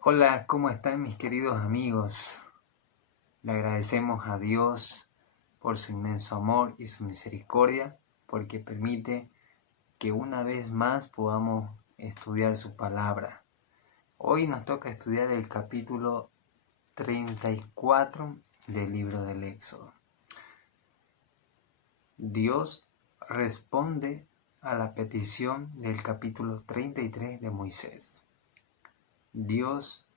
Hola, ¿cómo están mis queridos amigos? Le agradecemos a Dios por su inmenso amor y su misericordia, porque permite que una vez más podamos estudiar su palabra. Hoy nos toca estudiar el capítulo 34 del libro del Éxodo. Dios responde a la petición del capítulo 33 de Moisés. Dios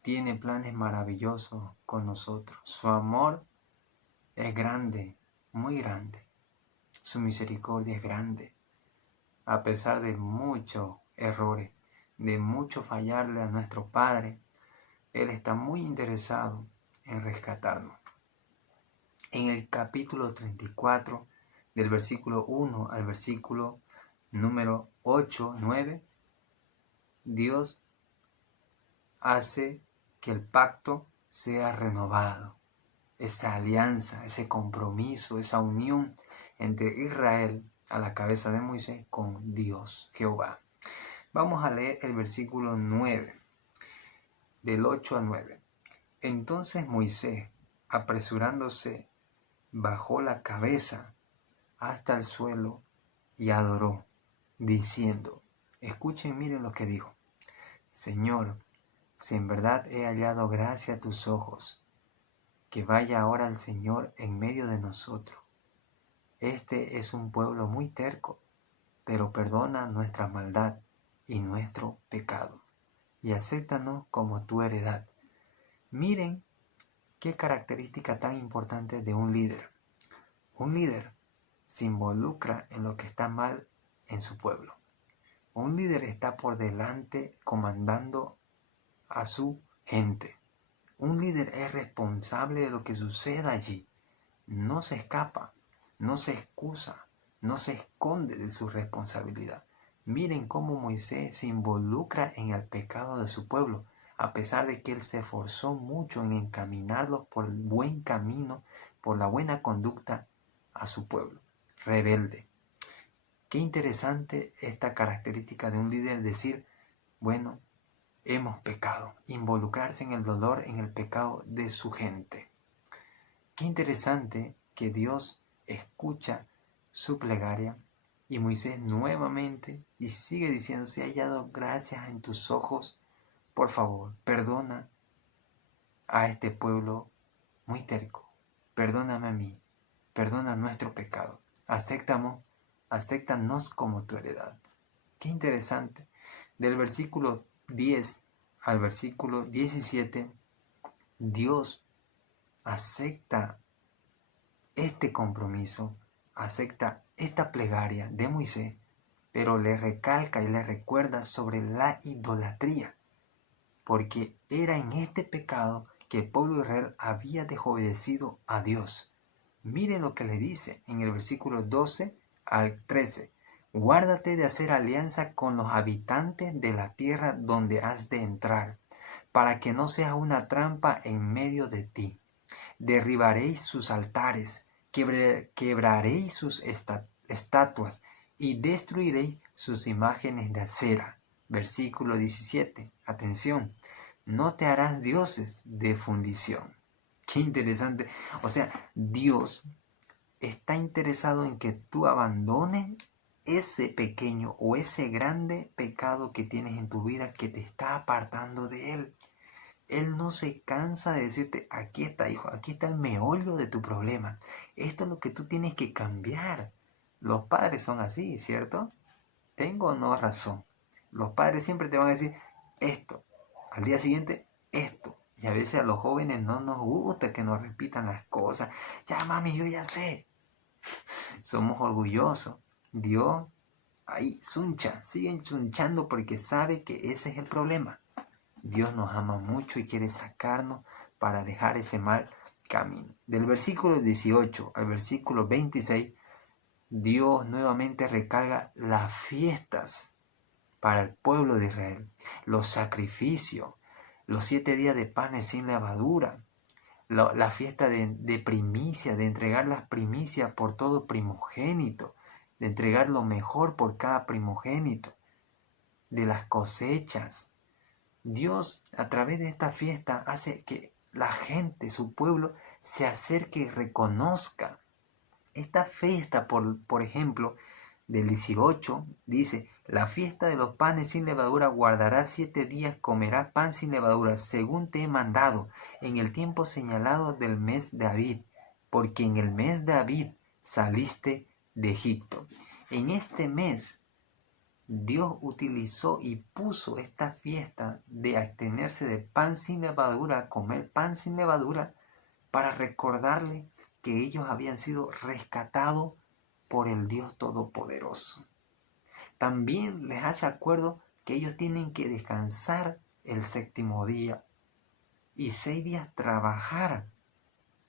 tiene planes maravillosos con nosotros. Su amor es grande, muy grande. Su misericordia es grande. A pesar de muchos errores, de mucho fallarle a nuestro Padre, Él está muy interesado en rescatarnos. En el capítulo 34, del versículo 1 al versículo número 8, 9, Dios hace que el pacto sea renovado. Esa alianza, ese compromiso, esa unión entre Israel a la cabeza de Moisés con Dios, Jehová. Vamos a leer el versículo 9, del 8 al 9. Entonces Moisés, apresurándose, bajó la cabeza hasta el suelo y adoró, diciendo, escuchen, miren lo que dijo: Señor, si en verdad he hallado gracia a tus ojos, que vaya ahora el Señor en medio de nosotros. Este es un pueblo muy terco, pero perdona nuestra maldad y nuestro pecado, y acéptanos como tu heredad. Miren qué característica tan importante de un líder. Un líder se involucra en lo que está mal en su pueblo. Un líder está por delante comandando a su gente. Un líder es responsable de lo que suceda allí. No se escapa, no se excusa, no se esconde de su responsabilidad. Miren cómo Moisés se involucra en el pecado de su pueblo, a pesar de que él se esforzó mucho en encaminarlos por el buen camino, por la buena conducta a su pueblo rebelde. Qué interesante esta característica de un líder, decir, bueno, hemos pecado, involucrarse en el dolor, en el pecado de su gente. Qué interesante que Dios escucha su plegaria y Moisés nuevamente y sigue diciendo, si he hallado gracias en tus ojos, por favor, perdona a este pueblo muy terco, perdóname a mí, perdona nuestro pecado, acéptanos como tu heredad. Qué interesante. Del versículo 10 al versículo 17, Dios acepta este compromiso, acepta esta plegaria de Moisés, pero le recalca y le recuerda sobre la idolatría, porque era en este pecado que el pueblo de Israel había desobedecido a Dios. Miren lo que le dice en el versículo 12 al 13. Guárdate de hacer alianza con los habitantes de la tierra donde has de entrar, para que no sea una trampa en medio de ti. Derribaréis sus altares, quebraréis sus estatuas y destruiréis sus imágenes de acera. Versículo 17. Atención. No te harás dioses de fundición. Qué interesante. O sea, Dios está interesado en que tú abandones ese pequeño o ese grande pecado que tienes en tu vida que te está apartando de Él. Él no se cansa de decirte, aquí está, hijo, aquí está el meollo de tu problema. Esto es lo que tú tienes que cambiar. Los padres son así, ¿cierto? ¿Tengo o no razón? Los padres siempre te van a decir esto, al día siguiente esto. Y a veces a los jóvenes no nos gusta que nos repitan las cosas. Ya, mami, yo ya sé. Somos orgullosos. Dios ahí chuncha, siguen chunchando porque sabe que ese es el problema. Dios nos ama mucho y quiere sacarnos para dejar ese mal camino. Del versículo 18 al versículo 26, Dios nuevamente recarga las fiestas para el pueblo de Israel, los sacrificios, los 7 días de panes sin levadura, la fiesta de primicia, de entregar las primicias por todo primogénito, de entregar lo mejor por cada primogénito, de las cosechas, Dios a través de esta fiesta hace que la gente, su pueblo, se acerque y reconozca. Esta fiesta, por ejemplo, del 18, dice, la fiesta de los panes sin levadura guardarás 7 días, comerás pan sin levadura, según te he mandado, en el tiempo señalado del mes de Abib, porque en el mes de Abib saliste de Egipto. En este mes, Dios utilizó y puso esta fiesta de abstenerse de pan sin levadura, comer pan sin levadura, para recordarle que ellos habían sido rescatados por el Dios Todopoderoso. También les hace acuerdo que ellos tienen que descansar el 7º día y 6 días trabajar.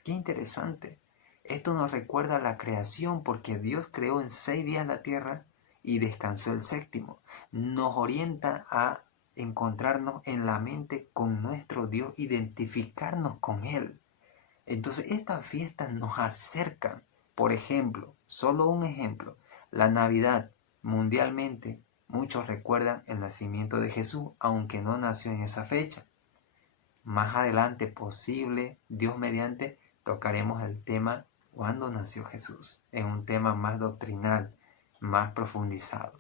Qué interesante. Esto nos recuerda la creación, porque Dios creó en 6 días la tierra y descansó el 7º. Nos orienta a encontrarnos en la mente con nuestro Dios, identificarnos con Él. Entonces estas fiestas nos acercan. Por ejemplo, solo un ejemplo, la Navidad. Mundialmente, muchos recuerdan el nacimiento de Jesús, aunque no nació en esa fecha. Más adelante, posible, Dios mediante, tocaremos el tema cuándo nació Jesús, en un tema más doctrinal, más profundizado.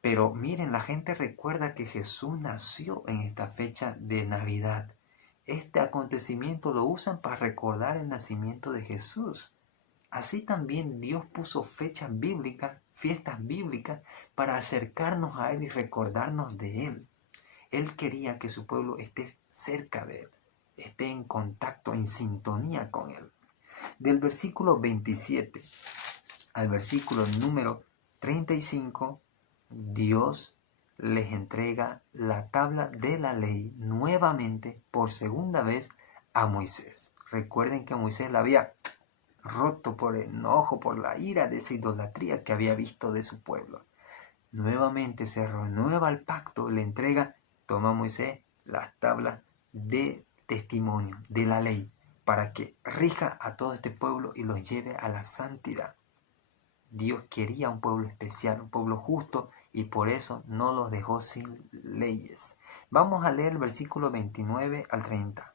Pero miren, la gente recuerda que Jesús nació en esta fecha de Navidad. Este acontecimiento lo usan para recordar el nacimiento de Jesús. Así también Dios puso fechas bíblicas, fiestas bíblicas, para acercarnos a Él y recordarnos de Él. Él quería que su pueblo esté cerca de Él, esté en contacto, en sintonía con Él. Del versículo 27 al versículo número 35, Dios les entrega la tabla de la ley nuevamente por segunda vez a Moisés. Recuerden que Moisés la había roto por enojo, por la ira de esa idolatría que había visto de su pueblo. Nuevamente se renueva el pacto, le entrega, toma Moisés las tablas de testimonio, de la ley, para que rija a todo este pueblo y los lleve a la santidad. Dios quería un pueblo especial, un pueblo justo, y por eso no los dejó sin leyes. Vamos a leer el versículo 29 al 30.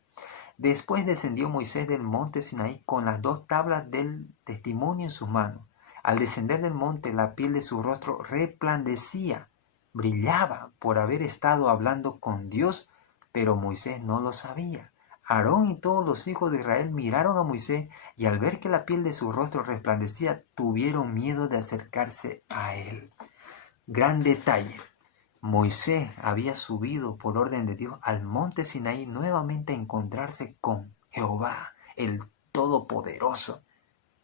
Después descendió Moisés del monte Sinaí con las 2 tablas del testimonio en sus manos. Al descender del monte, la piel de su rostro resplandecía, brillaba por haber estado hablando con Dios, pero Moisés no lo sabía. Aarón y todos los hijos de Israel miraron a Moisés, y al ver que la piel de su rostro resplandecía, tuvieron miedo de acercarse a él. Gran detalle. Moisés había subido por orden de Dios al monte Sinaí nuevamente a encontrarse con Jehová, el Todopoderoso.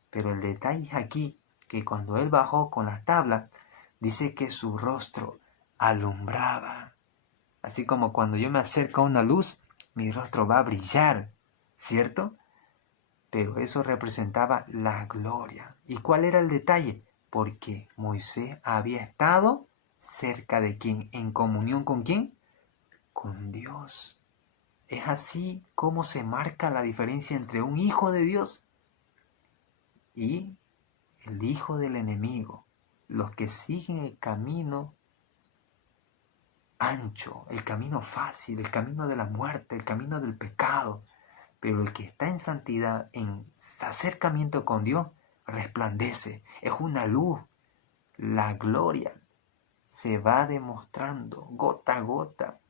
Pero el detalle es aquí que cuando él bajó con las tablas, dice que su rostro alumbraba. Así como cuando yo me acerco a una luz, mi rostro va a brillar, ¿cierto? Pero eso representaba la gloria. ¿Y cuál era el detalle? Porque Moisés había estado cerca de ¿quién? ¿En comunión con quién? Con Dios. Es así como se marca la diferencia entre un hijo de Dios y el hijo del enemigo. Los que siguen el camino ancho, el camino fácil, el camino de la muerte, el camino del pecado. Pero el que está en santidad, en acercamiento con Dios, resplandece. Es una luz. La gloria se va demostrando gota a gota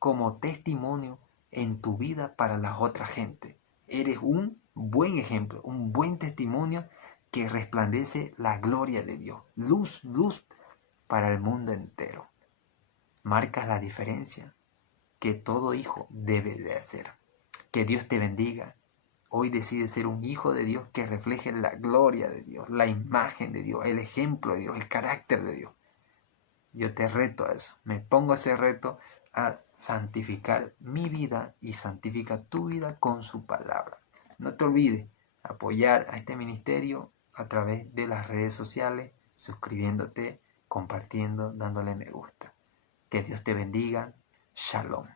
como testimonio en tu vida para la otra gente. Eres un buen ejemplo, un buen testimonio que resplandece la gloria de Dios. Luz, luz para el mundo entero. Marcas la diferencia que todo hijo debe de hacer. Que Dios te bendiga. Hoy decide ser un hijo de Dios que refleje la gloria de Dios, la imagen de Dios, el ejemplo de Dios, el carácter de Dios. Yo te reto a eso. Me pongo ese reto a santificar mi vida y santifica tu vida con su palabra. No te olvides apoyar a este ministerio a través de las redes sociales, suscribiéndote, compartiendo, dándole me gusta. Que Dios te bendiga. Shalom.